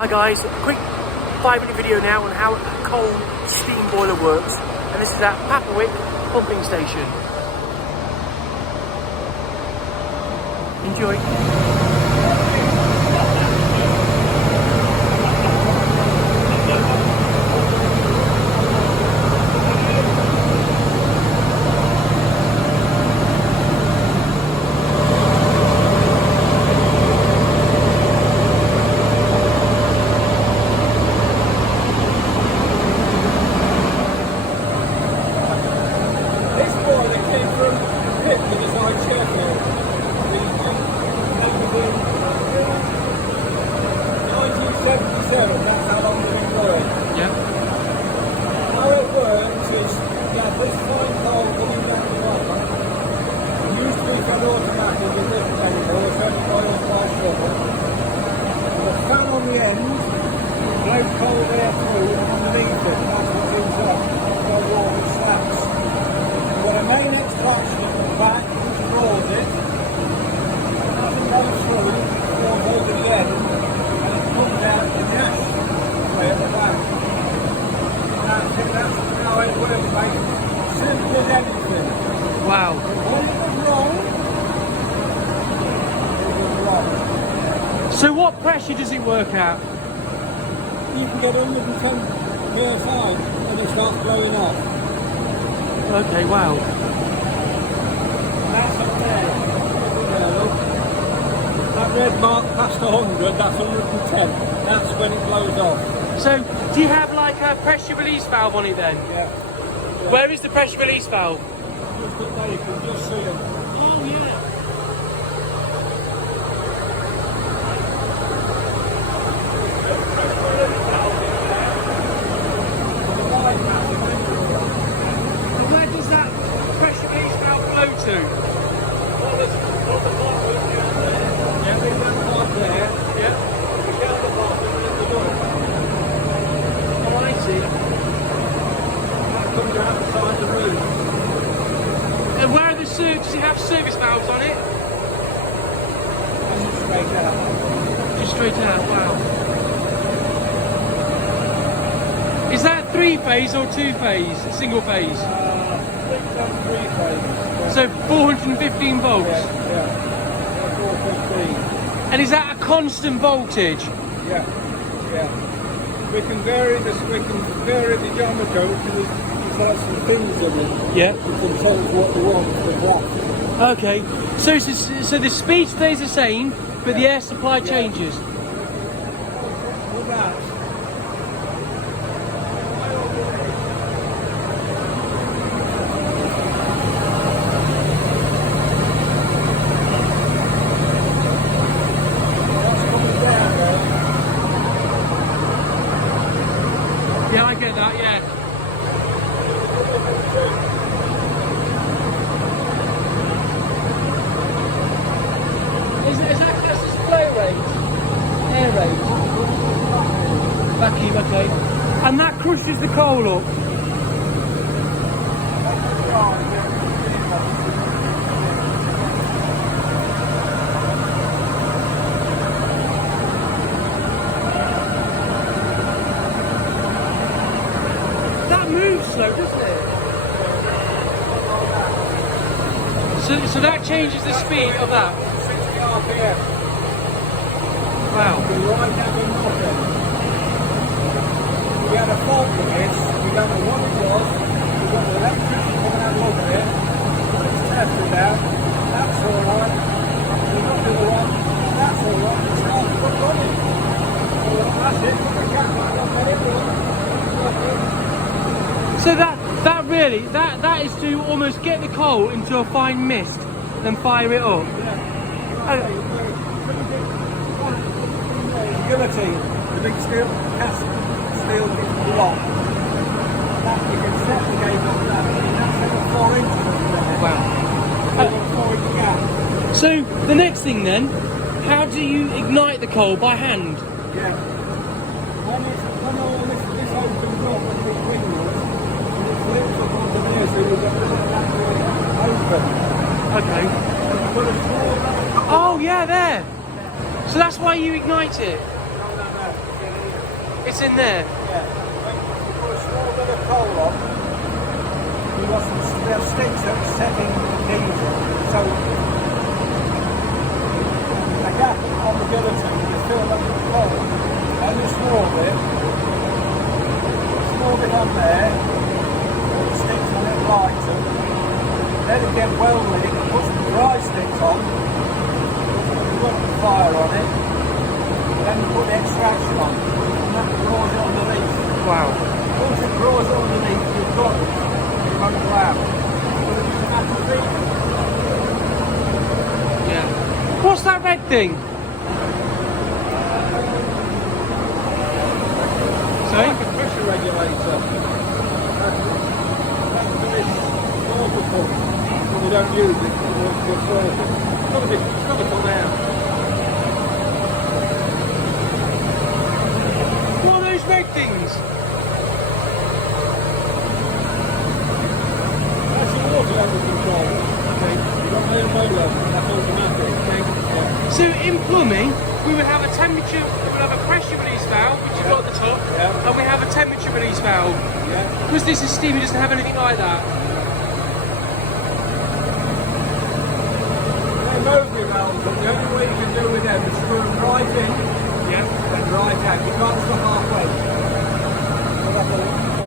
Hi guys, a quick 5-minute video now on how a coal steam boiler works, and this is at Papawick pumping station. Enjoy. That's how long it's been going. Yeah. How it works is, this fine coal coming down the ladder, used to be fed automatic with this table, a 35 slice rubber. The fan on the end blows cold air through and underneath it, that's what comes up, so warm it slaps. You've got a main extraction at the back, which draws it, and as it goes through, it draws over the end, and it comes out the ash way at the back. That's how it works, mate. Simple as anything. Wow. When it was wrong, it was wrong. So what pressure does it work at? You can get 110 psi and it starts blowing off. Okay, wow. That's up there. There, look. That red mark past 100, that's 110. That's when it blows off. So, do you have like a pressure release valve on it then? Yeah. Where is the pressure release valve? Just up there, you can just see it. Oh yeah. So where does that pressure release valve flow to? Yeah, there's that part there. Yeah. We get the bottom and then the door. Oh, I see. That comes out the side of the roof. And where are the does it have service valves on it? And just straight out. Just straight out, wow. Is that 3-phase or 2-phase? Single phase? I think it's on 3 phases. So 415 volts? Yeah. 415. And is that a constant voltage? Yeah. We can vary the diameter because there's like some things in it. Yeah. You can tell what you want for that. Okay. So the speed stays the same, but the air supply changes. With that. Yeah, I get that, yeah. Is that classed as flow rate? Air rate? Vacuum, okay. And that crushes the coal up? That moves slow, doesn't it? So that changes the speed of that? 60 RPM. Wow. Right down in nothing. We had a fault with this. We don't know what it was. We got the electrician coming out of it. It's tested out. That's alright. We got the other one. That's alright. It started up running. That's it. The cat might not get it. So that really, that is to almost get the coal into a fine mist, then fire it up. Guillotine, the big steel block. That you can set the gauge on that. That's 4 inches there. Wow. 4 inch gap. So the next thing then, how do you ignite the coal by hand? Yeah. When all this opens up and this windows, and it flips up onto there, so you've got that open. Okay. And you put a small Oh yeah, there. So that's why you ignite it. No. It's in there. Yeah. When you put a small bit of coal on, you got some spare sticks that are setting diesel. So a gap on the guillotine, you fill up with coal. And a small bit on there, put the sticks on it, light them. Let it get well lit, put some dry sticks on, put the fire on it, then you put the extraction on, and that draws it underneath. Wow. Once it draws it underneath, you've got it. It won't go out. But if you have to feed it. Yeah. What's that red thing? Sorry? Like a pressure regulator. That's for this water pump. When we don't use it, it works for service. It's got to come out. What are those red things? That's your water level control. Okay. You've got no low level, that's automatic. Okay. Yeah. So in plumbing, we would have a temperature, we would have a pressure release valve, which you've got at the top, and we have a temperature release valve. Yeah. Because this is steam, it doesn't have anything like that. They're mobile valves, but the only way you can do with them is screw them right in Yeah. and right out. You can't stop halfway.